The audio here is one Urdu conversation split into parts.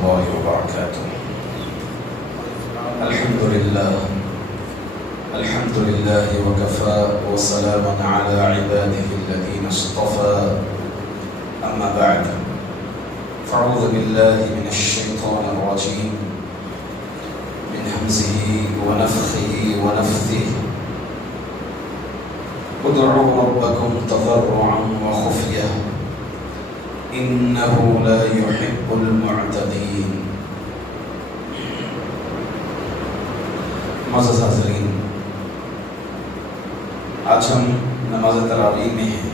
الله وبركاته. الحمد لله وكفى وسلام على عباده الذين اصطفى. أما بعد فأعوذ بالله من الشيطان الرجيم من همزه ونفخه ونفثه. ادعوا ربكم تضرعا وخفية إنه لا يحب المعتدين. معزز حاضرین، آج ہم نماز تراویح میں ہیں.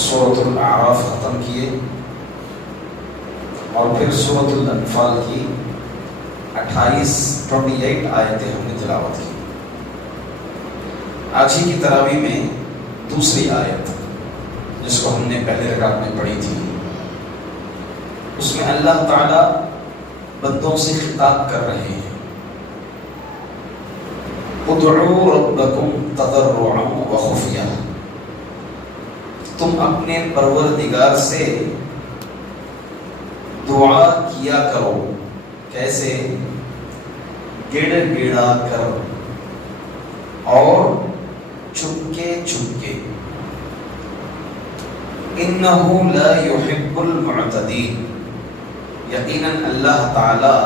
سورۃ الاعراف ختم کیے اور پھر سورۃ الانفال کی 28 آیتیں ہم نے تلاوت کی. آج ہی کی تراویح میں دوسری آیت جس کو ہم نے پہلے رکعت میں پڑھی تھی، اس میں اللہ تعالی بندوں سے خطاب کر رہے ہیں. ادعوا ربکم تضرعا وخفیہ، تم اپنے پروردگار سے دعا کیا کرو. کیسے؟ گڑ گڑا کر اور چھپکے چھپکے. انہ لا یحب المعتدین، یقیناً اللہ تعالی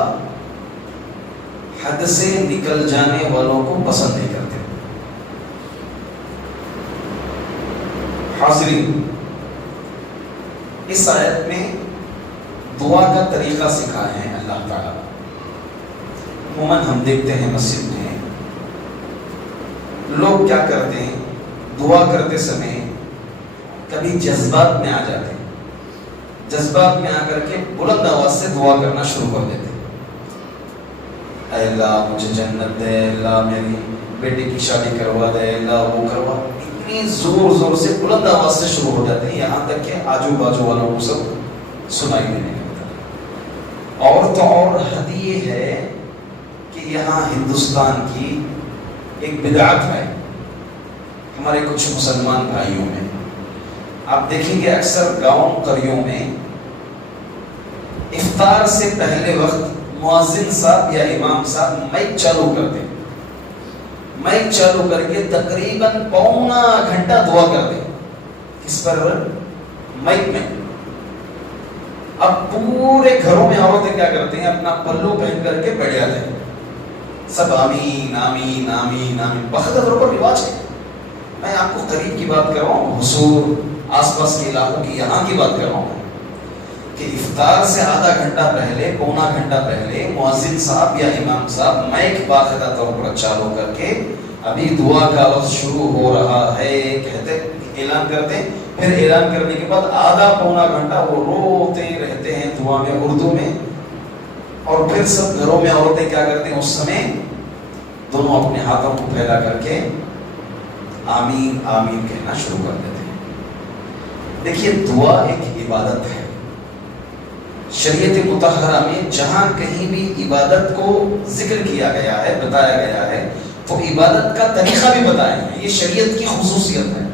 حد سے نکل جانے والوں کو پسند نہیں کرتے. حاضرین، اس آیت میں دعا کا طریقہ سکھایا ہے اللہ تعالیٰ. عموماً ہم دیکھتے ہیں مسجد میں لوگ کیا کرتے ہیں، دعا کرتے سمے کبھی جذبات میں آ جاتے ہیں. جذبات میں آ کر کے بلند آواز سے دعا کرنا شروع کر دیتے ہیں. اے اللہ مجھے جنت دے، اللہ میری بیٹی کی شادی کروا دے، اللہ وہ کروا. اتنی زور زور سے بلند آواز سے شروع ہو جاتے ہیں یہاں تک کہ آجو باجو والوں کو سب سنائی نہیں دیتا. اور تو اور حد یہ ہے کہ یہاں ہندوستان کی ایک بدعت ہے ہمارے کچھ مسلمان بھائیوں میں. آپ دیکھیں گے اکثر گاؤں قریوں میں افطار سے پہلے وقت مؤذن صاحب یا امام صاحب مائک چالو کرتے ہیں. مائک چالو کر کے تقریباً پونا گھنٹہ دعا کرتے ہیں. کس پر؟ مائک میں. اب پورے گھروں میں عورتیں کیا کرتے ہیں، اپنا پلو پہن کر کے بیٹھ جاتے ہیں، سب آمین آمین آمین آمین. بہت گھروں پر رواج ہے. میں آپ کو قریب کی بات کر رہا ہوں، حضور آس پاس کے علاقوں کی یہاں کی بات کر رہا ہوں کہ افطار سے آدھا گھنٹہ پہلے، پونا گھنٹہ پہلے مؤذن صاحب یا امام صاحب مائک باقاعدہ طور پر چالو کر کے ابھی دعا کا وقت شروع ہو رہا ہے کہتے اعلان کرتے ہیں. پھر اعلان کرنے کے بعد آدھا پونا گھنٹہ وہ روتے رہتے ہیں دعا میں، اردو میں. اور پھر سب گھروں میں عورتیں کیا کرتے ہیں، اس سمے دونوں اپنے ہاتھوں کو پھیلا کر کے آمین آمین کہنا شروع کر دیتے ہیں. دیکھیے، دعا ایک عبادت ہے. شریعت مطہرہ میں جہاں کہیں بھی عبادت کو ذکر کیا گیا ہے، بتایا گیا ہے، تو عبادت کا طریقہ بھی بتایا ہے. یہ شریعت کی خصوصیت ہے.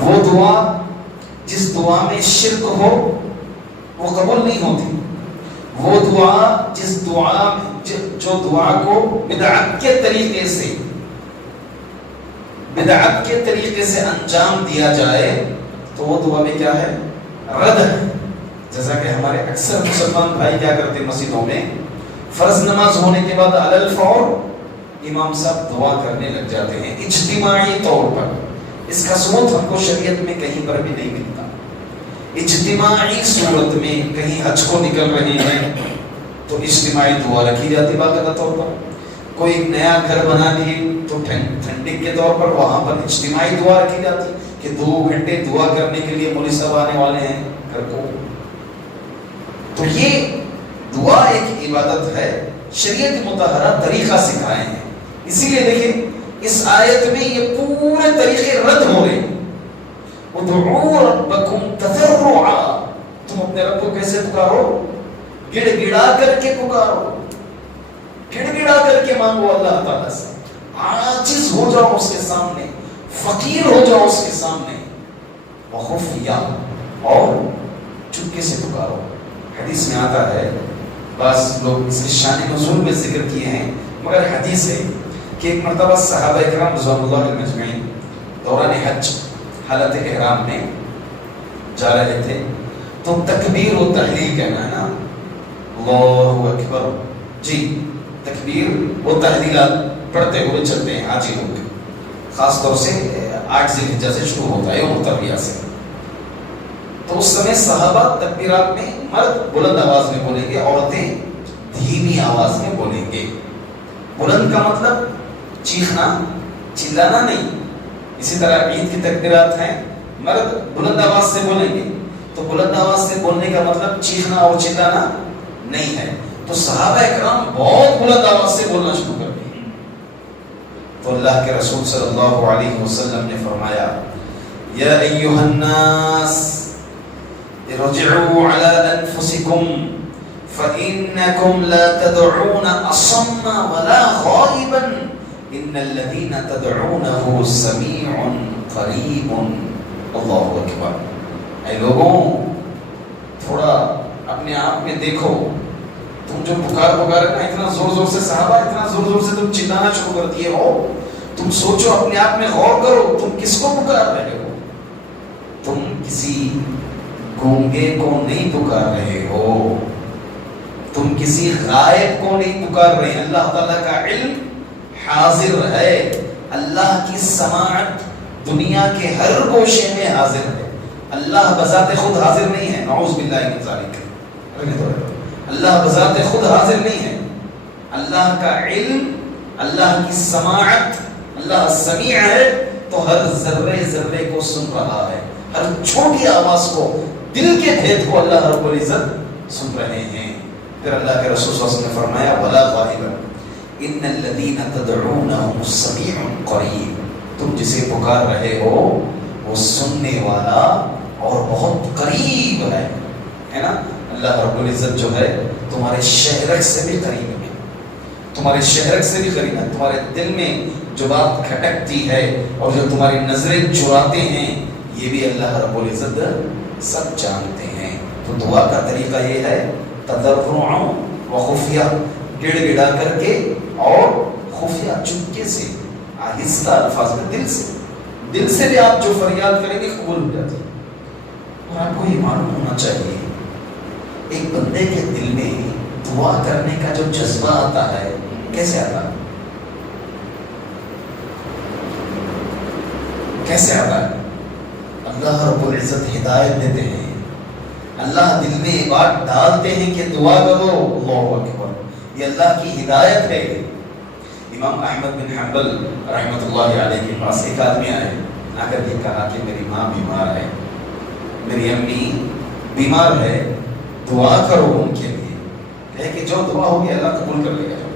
وہ دعا جس دعا میں شرک ہو وہ قبول نہیں ہوتی. وہ دعا جو دعا کو بدعت کے طریقے سے انجام دیا جائے تو وہ دعا بھی کیا ہے، رد ہے. جیسا کہ ہمارے اکثر مسلمان بھائی کیا کرتے ہیں، مسجدوں میں فرض نماز ہونے کے بعد علی الفور امام صاحب دعا کرنے لگ جاتے ہیں اجتماعی طور پر. اس کا ثبوت ہم کو شریعت میں کہیں پر بھی نہیں ملتا. اجتماعی صورت میں کہیں حج کو نکل رہے ہیں تو اجتماعی دعا رکھی جاتی باقاعدہ طور پر. کوئی نیا گھر بنا لیے تو ٹھنڈک کے طور پر وہاں پر اجتماعی دعا رکھی جاتی کہ 2 گھنٹے دعا کرنے کے لیے مولوی صاحب آنے والے ہیں گھر کو. تو یہ دعا ایک عبادت ہے. شریعت مطہرہ طریقہ سکھائے ہیں. اسی لیے دیکھیں اس آیت میں یہ پورے طریقے رد ہو رہے ہیں. ادعوا ربکم تضرعا، تم اپنے رب کو کیسے پکارو؟ گڑ گڑا کر کے پکارو، گڑ گڑا کر کے مانگو اللہ تعالیٰ سے. عاجز ہو جاؤ اس کے سامنے، فقیر ہو جاؤ اس کے سامنے. وخفیہ، اور چپکے سے پکارو. حدیث میں آتا ہے، بعض لوگ اس کے شان نزول میں ذکر کیے ہیں، مگر حدیث ہے کہ ایک مرتبہ صحابہ اکرام رضوان اللہ علیہم اجمعین دوران حج حالت احرام میں جا رہے تھے، تو تکبیر و تحلیل کہنا ہے نا، اللہ اکبر، جی تکبیر و تحلیلات پڑھتے ہوئے چلتے ہیں حاجی لوگ، خاص طور سے 8 ذی الحجہ سے شروع ہوتا ہے یوم الترویہ سے. تو اس سمے صحابہ تکبیرات میں مرد بلند آواز میں بولیں گے، عورتیں دھیمی آواز میں بولیں گے. بلند کا مطلب چیخنا چلانا نہیں. اسی طرح عید کی تکبیرات ہیں، مرد بلند آواز سے بولیں گے، تو بلند آواز سے بولنے کا مطلب چیخنا اور چلانا نہیں ہے. تو صحابہ اکرام بہت بلند آواز سے بولنا شروع کر دیے. تو اللہ کے رسول صلی اللہ علیہ وسلم نے فرمایا، یا ایھا الناس ارجعوا على انفسکم فإنکم لا تدعون اصم ولا غائبا ان الذین تدعونه سمیع قریب. اللہ اکبر. اے لوگوں، تھوڑا اپنے آپ میں دیکھو، تم جو پکار نا اتنا زور زور سے، صحابہ اتنا زور زور سے تم چلانا شروع کر دیے ہو، تم سوچو، اپنے آپ میں غور کرو، تم کس کو پکار رہے ہو؟ تم کسی گونگے کو نہیں پکار رہے ہو، تم کسی غائب کو نہیں پکار رہے. اللہ تعالیٰ کا علم حاضر ہے، اللہ کی سماعت دنیا کے ہر گوشے میں حاضر ہے. اللہ بذات خود حاضر نہیں ہے، نعوذ باللہ من ذالک. اللہ بذات خود حاضر نہیں ہے. اللہ کا علم، اللہ کی سماعت، اللہ سمیع ہے، تو ہر ذرے ذرے کو سن رہا ہے، ہر چھوٹی آواز کو، دل کے بھید کو اللہ رب العزت سن رہے ہیں. پھر اللہ کے رسول صلی اللہ علیہ وسلم نے فرمایا، ولا غائبا ان الذین تدعونهم سمیع قریب. تم جسے پکار رہے ہو وہ سننے والا اور بہت قریب ہے نا. اللہ رب العزت جو ہے تمہارے شہرک سے بھی قریب ہے، تمہارے شہرک سے بھی قریب ہے. تمہارے دل میں جو بات کھٹکتی ہے اور جو تمہاری نظریں چراتے ہیں، یہ بھی اللہ رب العزت سب جانتے ہیں. تو دعا کا طریقہ یہ ہے، تضرعا و خفیہ، گڑ گڑا کر کے اور خفیہ چپکے سے، آہستہ الفاظ میں، دل سے بھی آپ جو فریاد کریں گے قبول ہو جاتی ہے. اور آپ کو یہ معلوم ہونا چاہیے، ایک بندے کے دل میں دعا کرنے کا جو جذبہ آتا ہے، کیسے آتا ہے؟ کیسے آتا ہے؟ اللہ رب العزت ہدایت دیتے ہیں، اللہ دل میں یہ بات ڈالتے ہیں کہ دعا کرو. اللہ اکبر. یہ اللہ کی ہدایت ہے. امام احمد بن حنبل رحمۃ اللہ علیہ کے پاس ایک آدمی آئے، آ کر کے کہا کہ میری ماں بیمار ہے، میری امی بیمار ہے، دعا کرو ان کے لیے. کہے کہ جو دعا ہوگی اللہ قبول کر لے گا.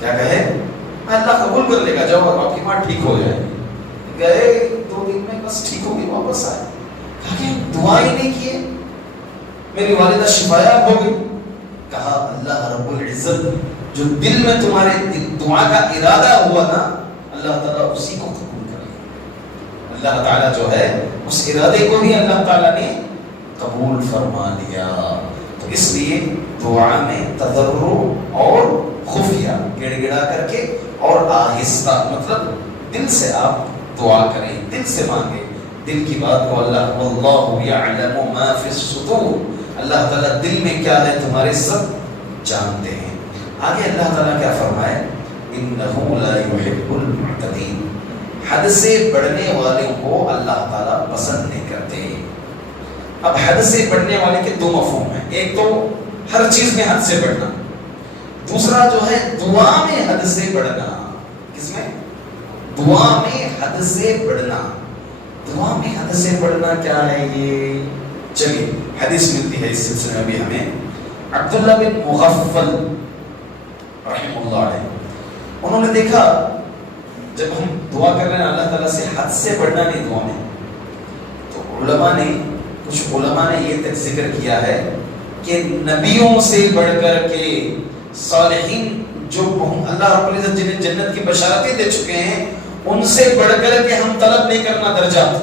کیا کہے؟ اللہ قبول کر لے گا، جب آپ کی ماں ٹھیک ہو جائے. گئے 2 دن میں بس ٹھیک ہو گئی، واپس آئے. کہا کہ دعا ہی نہیں کیے، میری والدہ شفایاب ہو گئی. کہا اللہ رب العزت جو دل میں تمہارے دعا کا ارادہ ہوا نا، اللہ تعالیٰ اسی کو قبول کرے گا. اللہ تعالیٰ جو ہے اس ارادے کو بھی اللہ تعالیٰ نے قبول فرما لیا. تو اس لیے دعا میں تضرع اور خفیہ، گڑ گڑا کر کے اور آہستہ، مطلب دل سے آپ دعا کریں، دل سے مانگیں، دل کی بات کو. اللہ واللہ یعلم ما فی الصدور، اللہ تعالیٰ دل میں کیا ہے تمہارے سب جانتے ہیں. آگے اللہ تعالیٰ کیا فرمائے؟ انہ لا یحب المعتدین. حد سے بڑھنے والوں کو اللہ تعالیٰ پسند نہیں کرتے. اب حد سے بڑھنے والے کے 2 مفہوم ہیں. ایک تو ہر چیز میں حد سے بڑھنا، دوسرا جو ہے دعا میں حد سے بڑھنا. کس میں؟ دعا میں حد سے بڑھنا. دعا میں حد سے بڑھنا کیا ہے یہ؟ چلیے حدیث ملتی ہے اس سلسلے میں بھی ہمیں. عبداللہ بن مغفل رحمہ اللہ علیہ، انہوں نے دیکھا جب ہم دعا کر رہے ہیں اللہ تعالیٰ سے حد سے بڑھنا نہیں دعا میں، تو کچھ علماء نے یہ تک ذکر کیا ہے کہ نبیوں سے بڑھ کر کے صالحین جو اللہ رب العزت جنہیں جنت کی بشارتیں دے چکے ہیں، ان سے بڑھ کر کے ہم طلب نہیں کرنا درجات.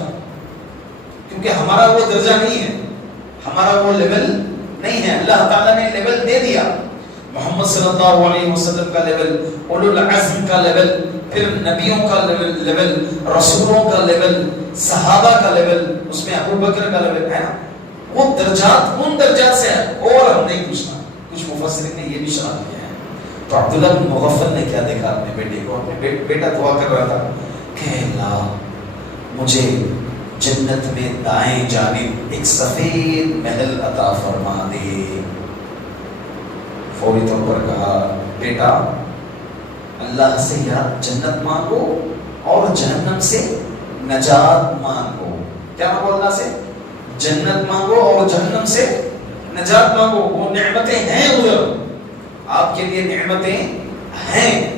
کیونکہ ہمارا وہ درجہ نہیں ہے، ہمارا وہ لیول نہیں ہے. اللہ تعالیٰ نے لیول دے دیا. محمد صلی اللہ علیہ وسلم کا لیول، اولو العزم کا لیول، پھر نبیوں کا لیول، رسولوں کا لیول، صحابہ کا لیول، اس میں ابو بکر کا لیول ہے نا. وہ درجات ان درجات سے ہے اور ہم نہیں پوچھنا. کچھ مفسرین نے یہ بھی شرح کیا ہے. تو عبداللہ بن مغفل نے کیا دیکھا اپنے بیٹے کو، اپنے بیٹا دعا کر رہا تھا کہ اللہ مجھے جنت میں دائیں جانب ایک سفید محل عطا فرما دے. فوری طور پر کہا بیٹا اللہ سے یا جنت مانگو اور جہنم سے نجات مانگو. کیا مانگو؟ اللہ سے جنت مانگو اور جہنم سے نجات مانگو. وہ نعمتیں ہیں ادھر آپ کے لیے، نعمتیں ہیں.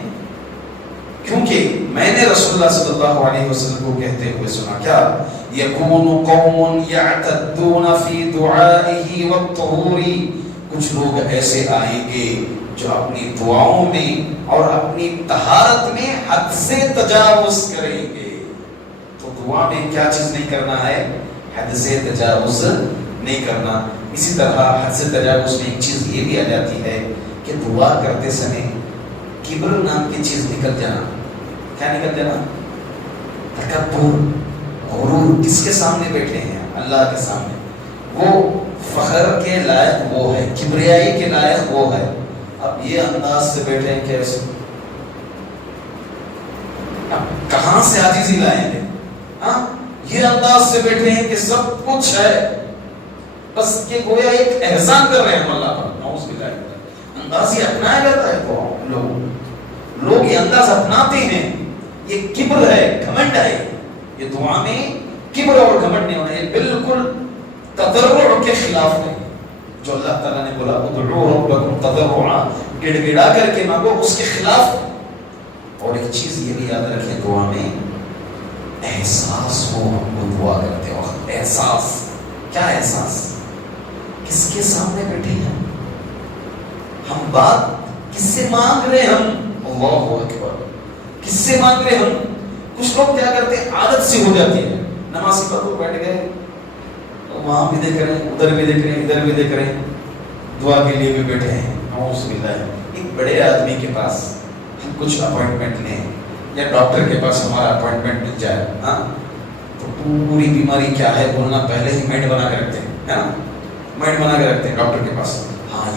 کیونکہ میں نے رسول اللہ صلی اللہ علیہ وسلم کو کہتے ہوئے سنا کیا یکون قوم یعتدون فی دعائہ والطہور. کچھ لوگ ایسے آئیں گے جو اپنی دعاؤں میں اور اپنی طہارت میں حد سے تجاوز کریں گے. تو دعا میں کیا چیز نہیں کرنا ہے؟ حد سے تجاوز نہیں کرنا. اسی طرح حد سے تجاوز میں ایک چیز یہ بھی آ جاتی ہے کہ دعا کرتے سمے کبر نام کی چیز نکل جانا. کیا نکل جانا؟ تکبر، غرور. کس کے سامنے بیٹھے ہیں؟ اللہ کے سامنے. وہ فخر کے لائق وہ ہے، کبریائی کے لائق وہ ہے. اب یہ انداز سے بیٹھے ہیں کیسے؟ کہاں سے عاجزی لائیں گے؟ یہ انداز سے بیٹھے ہیں کہ سب کچھ ہے، بس یہ گویا ایک احسان کر رہے ہیں اللہ پر. نعوذ باللہ. انداز یہ اپنایا جاتا ہے تو لوگ یہ انداز اپناتے ہیں. یہ کبر ہے، گھمنڈ ہے. یہ دعا میں کبر اور گھمنڈ نہیں ہونا. یہ بالکل تضرع کے خلاف ہے. جو اللہ تعالیٰ نے بولا ادعوا ربکم تضرعا، گڑ گڑا کر کے مانگو، اس کے خلاف. اور ایک چیز یہ بھی یاد رکھیں دعا میں احساس ہو. ہم کو دعا کرتے وقت احساس. کیا احساس؟ کس کے سامنے بیٹھے ہیں ہم؟ بات کس سے مانگ رہے ہم؟ اللہ اکبر. کس سے مانگ رہے ہم؟ کچھ لوگ کیا کرتے ہیں، عادت سے ہو جاتی ہے. نماز پر تو بیٹھ گئے، وہاں بھی دیکھ رہے ہیں، ادھر بھی دیکھ رہے ہیں، ادھر بھی دیکھ رہے ہیں، دعا کے لیے بھی بیٹھے ہیں. نعوذ باللہ. ایک بڑے آدمی کے پاس ہم کچھ اپوائنٹمنٹ لیں یا ڈاکٹر کے پاس ہمارا اپوائنٹمنٹ مل جائے تو پوری بیماری کیا ہے بولنا پہلے ہی مائنڈ بنا کے رکھتے ہیں نا. مائنڈ بنا کے رکھتے ہیں ڈاکٹر کے پاس.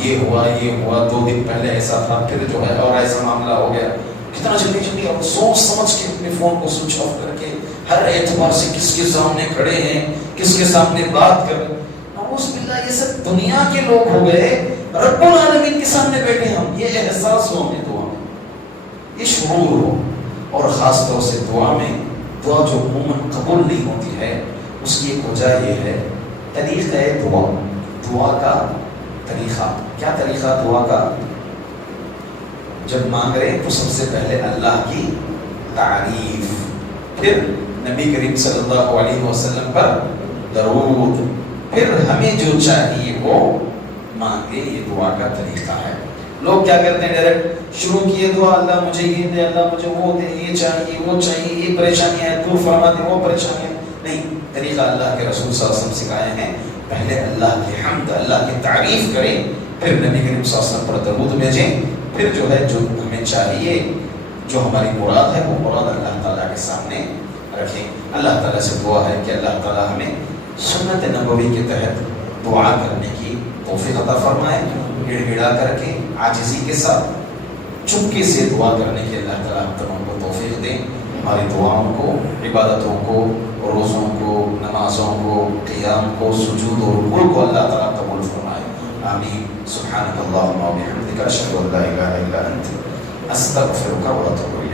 یہ ہوا 2 دن پہلے ایسا تھا، پھر جو ہے اور ایسا معاملہ ہو گیا. کتنا جلدی اور سوچ سمجھ کے اپنے فون کو سوئچ آف کر کے ہر اعتبار سے کس کے سامنے کھڑے ہیں، کس کے سامنے بات کر رہے ہیں. نعوذ باللہ. یہ سب دنیا کے لوگ ہو گئے، رب العالمین کے سامنے بیٹھے ہم. یہ احساس ہو ہمیں دعا میں، یہ شعور ہو. اور خاص طور سے دعا جو عموماً قبول نہیں ہوتی ہے اس کی ایک وجہ یہ ہے طریقہ دعا کا طریقہ. کیا طریقہ دعا کا؟ جب مانگ رہے تو سب سے پہلے اللہ کی تعریف، پھر نبی کریم صلی اللہ علیہ وسلم پر درود، پھر ہمیں جو چاہیے وہ مانگے. یہ دعا کا طریقہ ہے. لوگ کیا کرتے ہیں، ڈائریکٹ شروع کیے دعا، اللہ مجھے یہ دے، اللہ مجھے وہ دے، یہ چاہیے وہ چاہیے، یہ پریشانیاں ہیں دور فرما دے، وہ پریشانیاں. نہیں، طریقہ اللہ کے رسول صلی اللہ علیہ وسلم سکھائے ہیں. پہلے اللہ کی حمد، اللہ کی تعریف کریں، پھر نبی کریم صلی اللہ علیہ وسلم پر درود بھیجیں، پھر جو ہے جو ہمیں چاہیے، جو ہماری مراد ہے وہ مراد اللہ تعالیٰ کے سامنے رکھیں. اللہ تعالیٰ سے دعا ہے کہ اللہ تعالیٰ ہمیں سنت نبوی کے تحت دعا کرنے کی توفیق عطا فرمائے. گڑ گڑا کر کے عاجزی کے ساتھ چپکے سے دعا کرنے کی اللہ تعالیٰ ہم تمام کو توفیق دیں. ہماری دعاؤں کو، عبادتوں کو، روزوں کو، نمازوں کو، قیام کو، سجود و رکوع کو اللہ تعالیٰ قبول فرمائے. آمین. سبحانک اللہم و بحمدک، اشہد ان لا الہ الا انت، استغفرک و اتوب الیک.